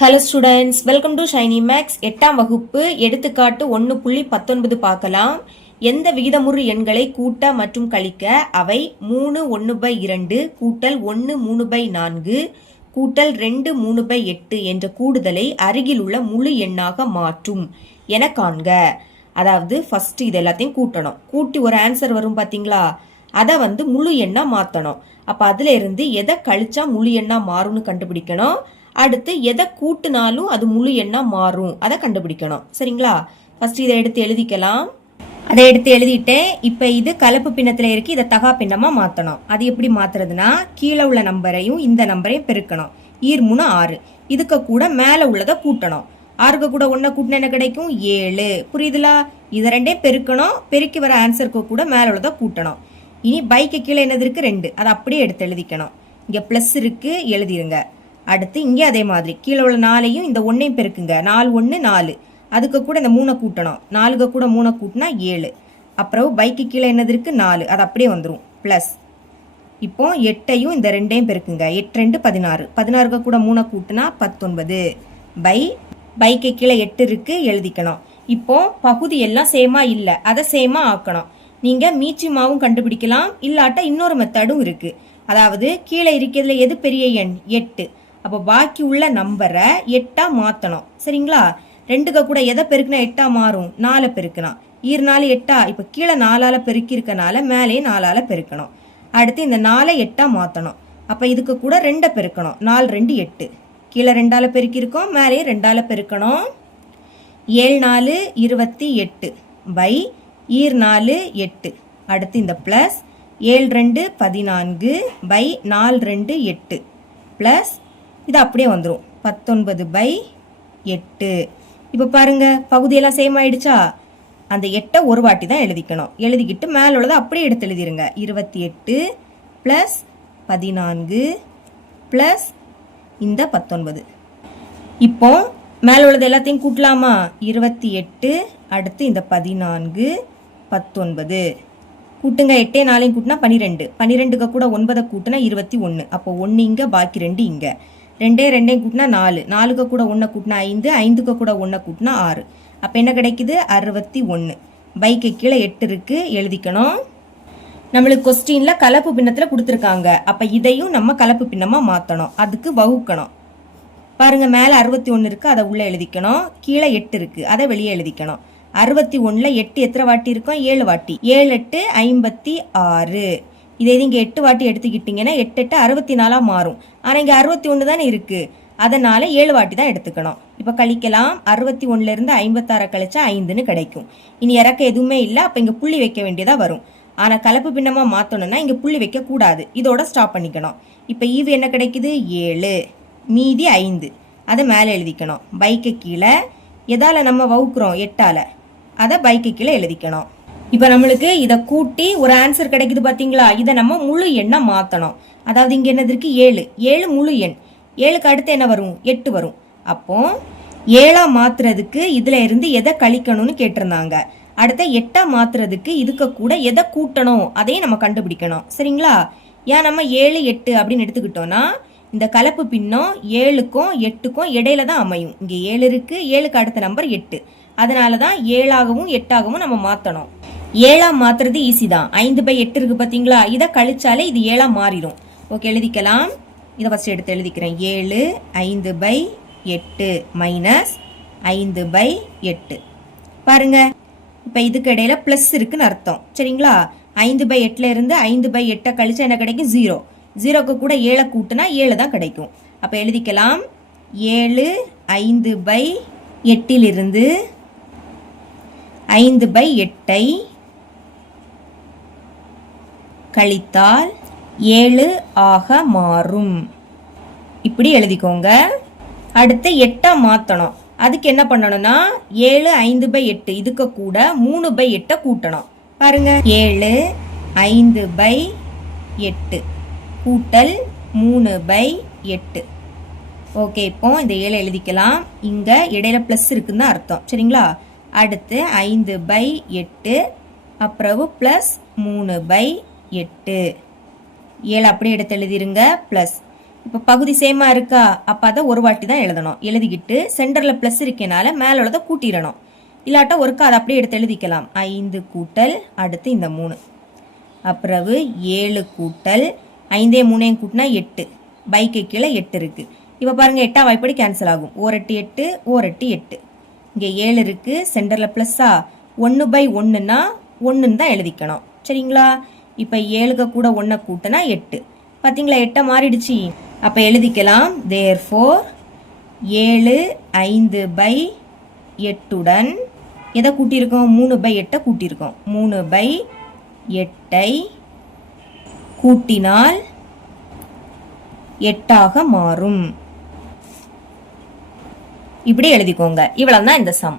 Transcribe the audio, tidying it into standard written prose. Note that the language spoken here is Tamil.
Hello students, welcome to Shiny Max. 8ஆம் வகுப்பு எடுத்துக்காட்டு 1.19 பார்க்கலாம். எந்த விகிதமுறு எண்களை கூட்ட மற்றும் கழிக்க அவை 3 1/2 கூட்டல் 1 3/4 கூட்டல் 2 3/8 என்ற கூடுதலை அருகில் உள்ள முழு எண்ணாக மாற்றும் என காண்க. அதாவது ஃபர்ஸ்ட் இது எல்லாத்தையும் கூட்டணும். கூட்டி ஒரு ஆன்சர் வரும் பார்த்தீங்களா, அதை முழு எண்ணா மாற்றணும். அப்போ அதுல இருந்து எதை கழிச்சா முழு எண்ணா மாறும்னு கண்டுபிடிக்கணும். அடுத்து எதை கூட்டினாலும் அது முழு எண்ணா மாறும், அதை கண்டுபிடிக்கணும். சரிங்களா? ஃபர்ஸ்ட் இதை எடுத்து எழுதிக்கலாம். அதை எடுத்து எழுதிட்டேன். இப்போ இது கலப்பு பின்னத்தில் இருக்கு, இதை தகா பின்னமா மாற்றணும். அது எப்படி மாத்துறதுன்னா, கீழே உள்ள நம்பரையும் இந்த நம்பரையும் பெருக்கணும். 3 6. இதுக்கு கூட மேலே உள்ளதை கூட்டணும். 6க்கு கூட 1 கூட்டினா என்ன கிடைக்கும்? 7. புரியுதுலா? இதை ரெண்டையும் பெருக்கணும். பெருக்கி வர ஆன்சருக்கு கூட மேலே உள்ளதை கூட்டணும். இனி பைக்கு கீழே என்னது இருக்கு? 2. அதை அப்படியே எடுத்து எழுதிக்கணும். இங்கே ப்ளஸ் இருக்கு, எழுதிருங்க. அடுத்து இங்கே அதே மாதிரி கீழே உள்ள 4ஐயும் இந்த 1ஐயும் பெருக்குங்க. 4 1 4. அதுக்கு கூட இந்த 3 கூட்டணும். 4க்கு கூட 3 கூட்டினா 7. அப்புறம் பைக்கு கீழே என்னது இருக்கு? 4. அது அப்படியே வந்துடும். ப்ளஸ் இப்போ 8ஐயும் இந்த 2ஐயும் பெருக்குங்க. 8 2 16. 16க்கு கூட 3 கூட்டினா 19. பைக்கு கீழே 8 இருக்கு, எழுதிக்கணும். இப்போ பகுதி எல்லாம் சேமா இல்லை, அதை சேமா ஆக்கணும். நீங்கள் மீச்சிமாவும் கண்டுபிடிக்கலாம், இல்லாட்ட இன்னொரு மெத்தடும் இருக்கு. அதாவது கீழே இருக்கிறதுல எது பெரிய எண்? 8. அப்போ பாக்கி உள்ள நம்பரை 8ஆ மாற்றணும். சரிங்களா? 2க்கு கூட எதை பெருக்குனா 8ஆ மாறும்? 4 பெருக்கணும். 4 8ஆ? இப்போ கீழே 4ஆல பெருக்கி இருக்கனால மேலே 4ஆல பெருக்கணும். அடுத்து இந்த 4 8ஆ மாற்றணும். அப்போ இதுக்கு கூட 2 பெருக்கணும். 4 2 8. கீழே 2ஆல பெருக்கி இருக்கோம், மேலே 2ஆல பெருக்கணும். 7 4 28 பை 4 8. அடுத்து இந்த பிளஸ் 7 2 14 பை 4 2 8 பிளஸ் இது அப்படியே வந்துடும் 19/8. இப்போ பாருங்க, பகுதியெல்லாம் சேம் ஆயிடுச்சா? அந்த 8ஐ ஒரு வாட்டி தான் எழுதிக்கணும். எழுதிக்கிட்டு மேலே உள்ளதை அப்படியே எடுத்து எழுதிருங்க. 28 பிளஸ் 14 பிளஸ் இந்த 19. இப்போ மேலே உள்ளது எல்லாத்தையும் கூட்டலாமா? 28 அடுத்து இந்த 14 19 கூட்டுங்க. 8 4 கூட்டினா 12. 12க்கு கூட 9 கூட்டினா 21. அப்போ 1 இங்கே, பாக்கி 2 இங்கே. 2 2 கூட்டினா 4. 4க்கு கூட 1 கூட்டினா 5. 5க்கு கூட 1 கூட்டினா 6. அப்போ என்ன கிடைக்குது? 61. பைக்கு கீழே 8 இருக்கு, எழுதிக்கணும். நம்மளுக்கு கொஸ்டின்ல கலப்பு பின்னத்தில் கொடுத்துருக்காங்க. அப்போ இதையும் நம்ம கலப்பு பின்னமாக மாற்றணும். அதுக்கு வகுக்கணும். பாருங்க, மேலே 61 இருக்கு, அதை உள்ள எழுதிக்கணும். கீழே 8 இருக்கு, அதை வெளியே எழுதிக்கணும். 61ல் 8 எத்தனை வாட்டி இருக்கும்? 7 வாட்டி. 7 8 56. இதே இங்கே 8 வாட்டி எடுத்துக்கிட்டிங்கன்னா 8 8 64 மாறும். ஆனால் இங்கே 61 தானே இருக்கு, அதனால 7 வாட்டி தான் எடுத்துக்கணும். இப்போ கழிக்கலாம். 61ல இருந்து 56 கழிச்சா 5ன்னு கிடைக்கும். இனி இறக்க எதுவுமே இல்லை, அப்போ இங்கே புள்ளி வைக்க வேண்டியதா வரும். ஆனால் கலப்பு பின்னமாக மாற்றணும்னா இங்கே புள்ளி வைக்க கூடாது, இதோட ஸ்டாப் பண்ணிக்கணும். இப்போ ஈவு என்ன கிடைக்குது? 7 மீதி 5. அதை மேலே எழுதிக்கணும். பைக்கு கீழே எதால நம்ம வகுக்கிறோம்? 8ஆல. அதை பைக்கு கீழே எழுதிக்கணும். இப்போ நம்மளுக்கு இதை கூட்டி ஒரு ஆன்சர் கிடைக்குது பார்த்தீங்களா? இதை நம்ம முழு எண்ணா மாற்றணும். அதாவது இங்கே என்னது இருக்கு? 7. 7 முழு எண். 7க்கு அடுத்து என்ன வரும்? 8 வரும். அப்போ 7ஆ மாத்துறதுக்கு இதுல இருந்து எதை கழிக்கணும்னு கேட்டிருந்தாங்க. அடுத்த 8ஆ மாத்துறதுக்கு இதுக்கு கூட எதை கூட்டணும், அதையும் நம்ம கண்டுபிடிக்கணும். சரிங்களா? ஏன் நம்ம 7 8 அப்படின்னு எடுத்துக்கிட்டோம்னா இந்த கலப்பு பின்னம் 7க்கும் 8க்கும் இடையில தான் அமையும். இங்கே 7 இருக்கு, 7க்கு அடுத்த நம்பர் 8. அதனால தான் 7ஆகவும் 8ஆகவும் நம்ம மாற்றணும். 7ஆ மாத்துறது ஈஸி தான். 5/8 இருக்கு பார்த்தீங்களா? இதை கழிச்சாலே இது 7ஆ மாறிடும். ஓகே, எழுதிக்கலாம். இதை ஃபர்ஸ்ட் எடுத்து எழுதிக்கிறேன். 7 5/8 மைனஸ் 5/8. பாருங்க, இப்போ இதுக்கு இடையில பிளஸ் இருக்குன்னு அர்த்தம். சரிங்களா? 5/8ல இருந்து 5/8 கழிச்சா என்ன கிடைக்கும்? 0. 0க்கு கூட 7 கூட்டினா 7 தான் கிடைக்கும். அப்போ எழுதிக்கலாம். 7 5/8லிருந்து 5/8 கழித்தால் 7 ஆக மாறும். இப்படி எழுதிக்கோங்க. அடுத்து 8ஆ மாற்றணும். அதுக்கு என்ன பண்ணணும்னா 7 5/8 இதுக்கு கூட 3/8 கூட்டணும். பாருங்க, 7 5/8 கூட்டல் 3/8. ஓகே, இப்போ இந்த 7 எழுதிக்கலாம். இங்க இடையில பிளஸ் இருக்குன்னு அர்த்தம். சரிங்களா? அடுத்து 5/8 அப்புறம் பிளஸ் 3/8. 7 அப்படியே எடுத்து எழுதிருங்க. பிளஸ் இப்போ பகுதி சேமாக இருக்கா, அப்போ அதை ஒரு வாட்டி தான் எழுதணும். எழுதிக்கிட்டு சென்டரில் ப்ளஸ் இருக்கனால மேலே உள்ளதை கூட்டிடணும். இல்லாட்டா ஒருக்கா அதை அப்படியே எடுத்து எழுதிக்கலாம். 5 கூட்டல் அடுத்து இந்த 3, அப்புறவு 7 கூட்டல் 5 3 கூட்டினா 8, பைக்கு கீழே 8 இருக்குது. இப்போ பாருங்கள் 8ஆம் வாய்ப்படி கேன்சல் ஆகும். 1 8 8, 1 8 8. இங்கே 7 இருக்குது, சென்டரில் ப்ளஸ்ஸா, 1/1ன்னா 1ன்னு தான் எழுதிக்கணும். சரிங்களா? இப்போ 7க்கு கூட 1 கூட்டினா 8. பார்த்தீங்களா, 8 மாறிடுச்சு. அப்போ எழுதிக்கலாம். தேர்ஃபோர் 7 5/8உடன் எதை கூட்டியிருக்கோம்? 3/8 கூட்டியிருக்கோம். 3/8 கூட்டினால் 8ஆக மாறும். இப்படி எழுதிக்கோங்க. இவ்வளவுதான் இந்த சம்.